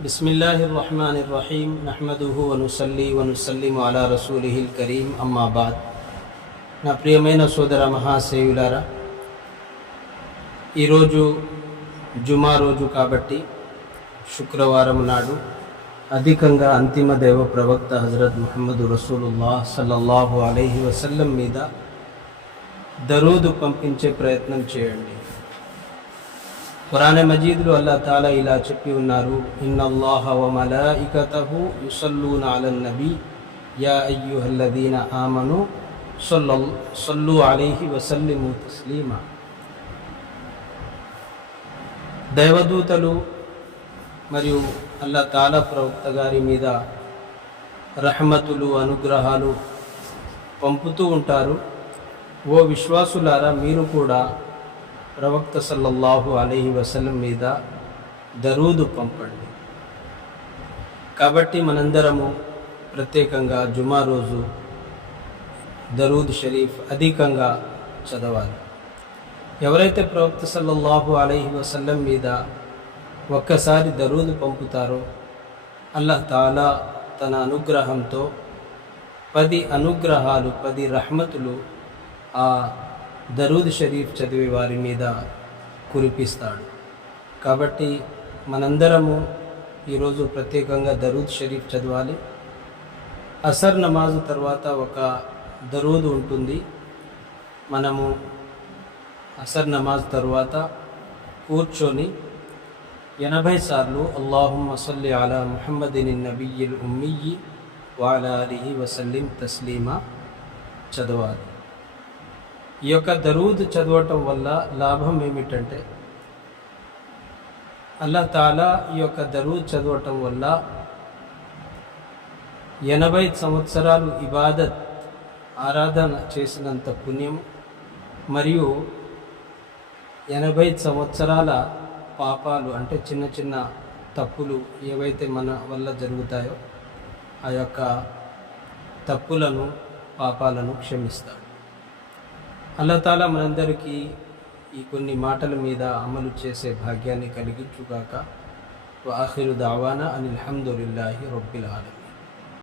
بسم الله الرحمن الرحيم نحمده ونصلي ونسلم على رسوله الكريم అమ్మా బాద్ నా ప్రియమైన సోదర మహాసేయులారా ఈరోజు జుమా రోజు కాబట్టి శుక్రవారం నాడు అధికంగా అంతిమ దేవ ప్రవక్త హజరత్ ముహమ్మద్ రసూలుల్లాహ్ సల్లల్లాహు అలైహి వసల్లం మీద దరూదు పంపించే ప్రయత్నం చేయండి ఖురాన్ మజీద్లో అల్లా తాలా ఇలా చెప్పి ఉన్నారు. ఇన్నల్లాహ వ మలాయికతహు యుసల్లూన అలన్ నబీ. యా అయ్యుహల్లదీన ఆమను సల్లల్ సొల్లు అలైహి వసల్లిము తస్లీమా. దైవదూతలు మరియు అల్లా తాలా ప్రవక్త గారి మీద రహమతులు అనుగ్రహాలు పంపుతూ ఉంటారు. ఓ విశ్వాసులారా మీరు కూడా ప్రవక్త సల్లల్లాహు అలీ వసలం మీద దరూదు పంపండి. కాబట్టి మనందరము ప్రత్యేకంగా జుమా రోజు దరూద్ షరీఫ్ అధికంగా చదవాలి. ఎవరైతే ప్రవక్త సల్లల్లాహు అలైహి వసల్లం మీద ఒక్కసారి దరూదు పంపుతారో అల్లాహ్ తాలా తన అనుగ్రహంతో పది అనుగ్రహాలు పది రహమతులు ఆ దరూద్ షరీఫ్ చదివే వారి మీద కురిపిస్తాడు. కాబట్టి మనందరము ఈరోజు ప్రత్యేకంగా దరూద్ షరీఫ్ చదవాలి. అసర్ నమాజు తర్వాత ఒక దరూద్ ఉంటుంది. మనము అసర్ నమాజ్ తర్వాత కూర్చొని ఎనభై సార్లు అల్లాహుమ్మ సల్లి అలా ముహమ్మదిన్ నబీయుల్ ఉమ్మియి వాలా వసల్లిం తస్లీమా చదవాలి. ఈ యొక్క దరూద్ చదవటం వల్ల లాభం ఏమిటంటే అల్లా తాలా ఈ యొక్క దరూద్ చదవటం వల్ల ఎనభై సంవత్సరాలు ఇబాదత్ ఆరాధన చేసినంత పుణ్యం మరియు ఎనభై సంవత్సరాల పాపాలు అంటే చిన్న చిన్న తప్పులు ఏవైతే మన వల్ల జరుగుతాయో ఆ యొక్క తప్పులను పాపాలను క్షమిస్తాడు. అల్లతాల మనందరికీ ఈ కొన్ని మాటల మీద అమలు చేసే భాగ్యాన్ని కలిగించుగాక. వాహిరు దావానా అని హమ్దుల్లాహి రొబ్బిల్ ఆలం